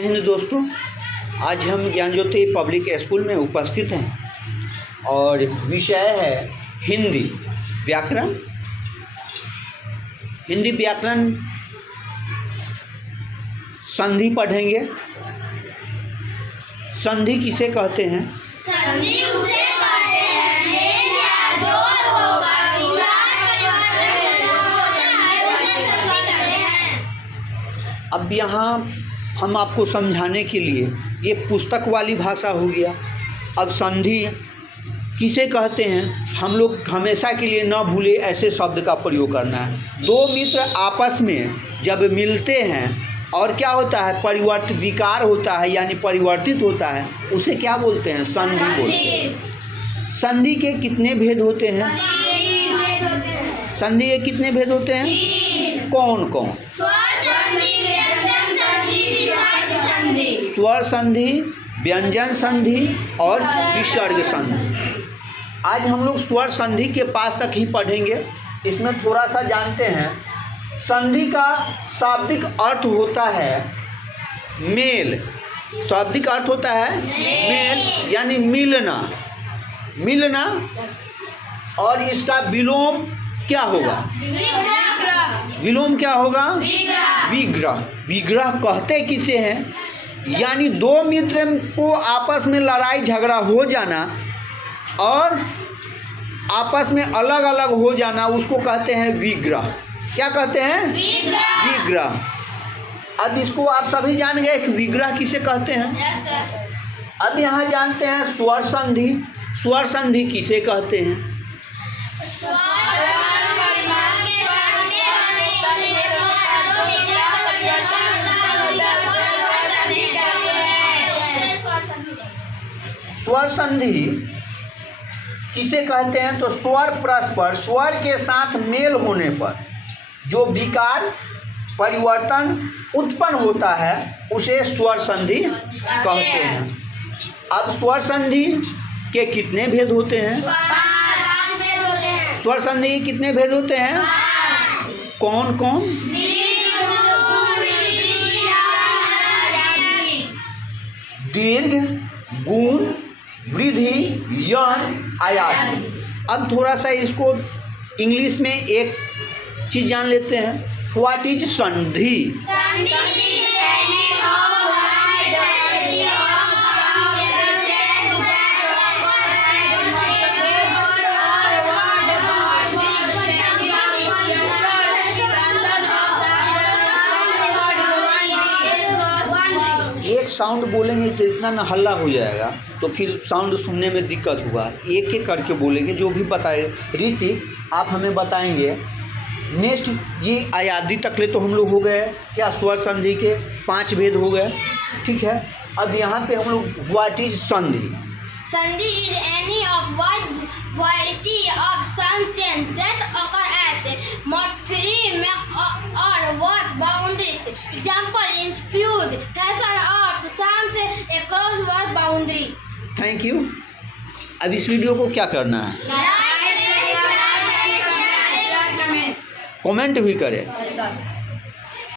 हिंद दोस्तों, आज हम ज्ञान ज्योति पब्लिक स्कूल में उपस्थित हैं और विषय है हिंदी व्याकरण। हिंदी व्याकरण संधि पढ़ेंगे। संधि किसे कहते हैं? संधि उसे कहते हैं मेल या जोड़ होकर विचार परिवर्तन करते हैं। अब यहाँ हम आपको समझाने के लिए ये पुस्तक वाली भाषा हो गया। अब संधि किसे कहते हैं हम लोग हमेशा के लिए न भूले ऐसे शब्द का प्रयोग करना है। दो मित्र आपस में जब मिलते हैं और क्या होता है, परिवर्तित विकार होता है यानी परिवर्तित होता है, उसे क्या बोलते हैं? संधि बोलते हैं। संधि के कितने भेद होते हैं? संधि के कितने भेद होते हैं? कौन कौन? स्वर संधि, व्यंजन संधि और विसर्ग संधि। आज हम लोग स्वर संधि के पास तक ही पढ़ेंगे। इसमें थोड़ा सा जानते हैं। संधि का शाब्दिक अर्थ होता है मेल। शाब्दिक अर्थ होता है मेल यानी मिलना, मिलना। और इसका विलोम क्या होगा? विलोम क्या होगा? विग्रह। विग्रह कहते किसे हैं? यानी दो मित्र को आपस में लड़ाई झगड़ा हो जाना और आपस में अलग अलग हो जाना, उसको कहते हैं विग्रह। क्या कहते हैं? विग्रह। अब इसको आप सभी जान गए कि विग्रह किसे कहते हैं। अब यहाँ जानते हैं स्वर संधि। स्वर संधि किसे कहते हैं? स्वर संधि किसे कहते हैं? तो स्वर परस्पर स्वर के साथ मेल होने पर जो विकार परिवर्तन उत्पन्न होता है उसे स्वर संधि कहते हैं। अब स्वर संधि के कितने भेद होते हैं? स्वर संधि के कितने भेद होते हैं? कौन कौन? दीर्घ, गुण, वृद्धि, यण, आयाति। अब थोड़ा सा इसको इंग्लिश में एक चीज जान लेते हैं। व्हाट इज संधि? एक साउंड बोलेंगे तो इतना ना हल्ला हो जाएगा, तो फिर साउंड सुनने में दिक्कत होगा। एक एक करके बोलेंगे, जो भी बताए। ऋतिक आप हमें बताएंगे। नेक्स्ट ये आयादी तकले तो हम लोग हो गए क्या? स्वर संधि के 5 भेद हो गए, ठीक है। अब यहाँ पे हम लोग व्हाट इज संधि? Sandhi is any of wide variety of sentence that occur at morpheme or word boundaries. Example include fashion of sounds across word boundary. Thank you. अब इस वीडियो को क्या करना है? कमेंट भी करें।